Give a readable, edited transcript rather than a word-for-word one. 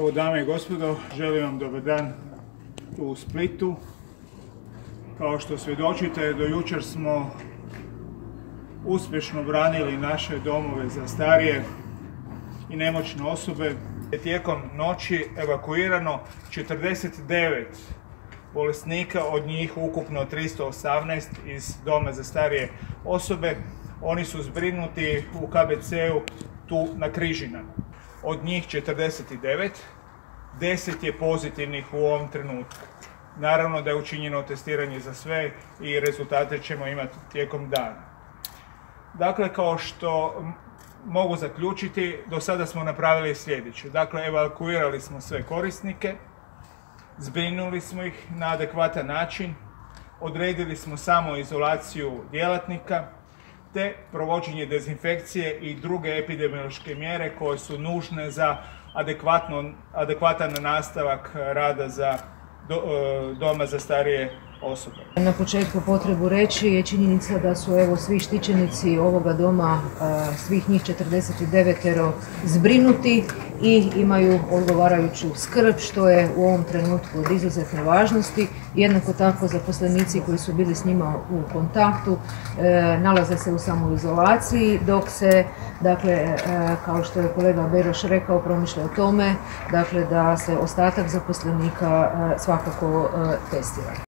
Evo, dame i gospodo, želim vam dobar dan tu u Splitu. Kao što svjedočite, do jučer smo uspješno branili naše domove za starije i nemoćne osobe. Tijekom noći evakuirano 49 bolesnika, od njih ukupno 318 iz doma za starije osobe. Oni su zbrinuti u KBC-u tu na Križinama. Od njih 49, 10 je pozitivnih u ovom trenutku. Naravno da je učinjeno testiranje za sve i rezultate ćemo imati tijekom dana. Dakle, kao što mogu zaključiti, do sada smo napravili sljedeće. Dakle, evakuirali smo sve korisnike, zbrinuli smo ih na adekvatan način, odredili smo samoizolaciju djelatnika, te provođenje dezinfekcije i druge epidemiološke mjere koje su nužne za adekvatan nastavak rada za doma za starije osobe. Na početku potrebu reći je činjenica da su svi štićenici ovoga doma, svih njih 49 zbrinuti i imaju odgovarajuću skrb, što je u ovom trenutku od izuzetne važnosti. Jednako tako zaposlenici koji su bili s njima u kontaktu nalaze se u samoizolaciji, dok se, dakle, kao što je kolega Beroš rekao, promišlja o tome, dakle, da se ostatak zaposlenika svakako testira.